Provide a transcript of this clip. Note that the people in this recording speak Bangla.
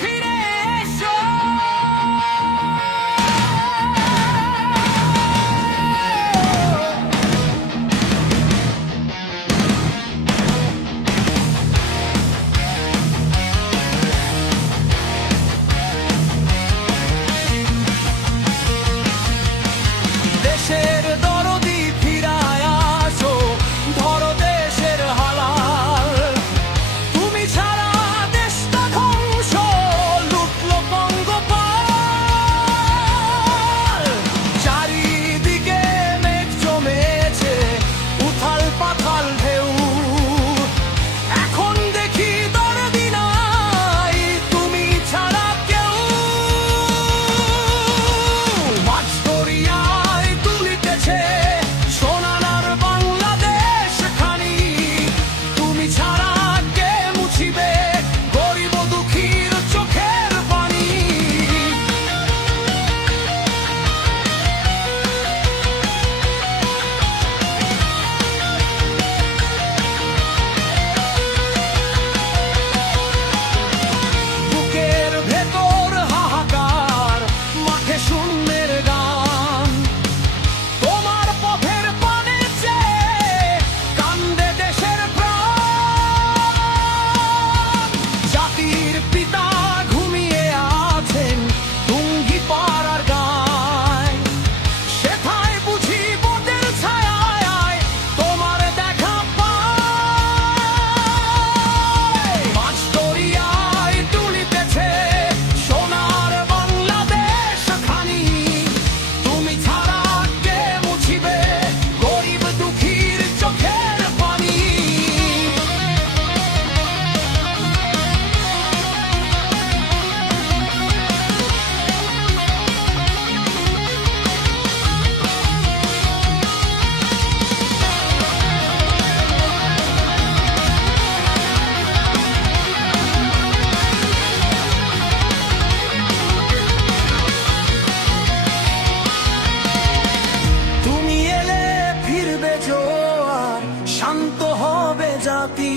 ফিরে এসো। দেশের দরদি ফিরায় আসো, ধরো দেশের হালাল। তুমি ছাড়া দেশটা ধ্বংস, লুটলো পঙ্গপাল। চারিদিকে মেঘ জমেছে, উথাল পাথাল ঢেউ। এখন দেখি দরদি নাই, তুমি ছাড়া কেউ। মাঝ দরিয়ায় তুলিতেছে সোনার বাংলাদেশ খানি। তুমি ছাড়া কে মুছিবে গরিব দুঃখীর চোখের পানি। বুকের ভেতর হাহাকার, মাঠে শূন্যের গান। তোমার পথের পানে চেয়ে কান্দে দেশের প্রাণ। জাতির পিতা ঘুমিয়ে আছেন টুঙ্গি পাড়ার গায়। সেথায় বুঝি বোটের ছায়ায় তোমার দেখা পায়। মাঝ দরিয়ায় তুলিতেছে সোনার বাংলাদেশ খানি। তুমি ছাড়া কে মুছিবে গরিব দুঃখীর চোখের পানি। তুমি এলে ফিরবে জোয়ার, শান্ত হবে জাতি।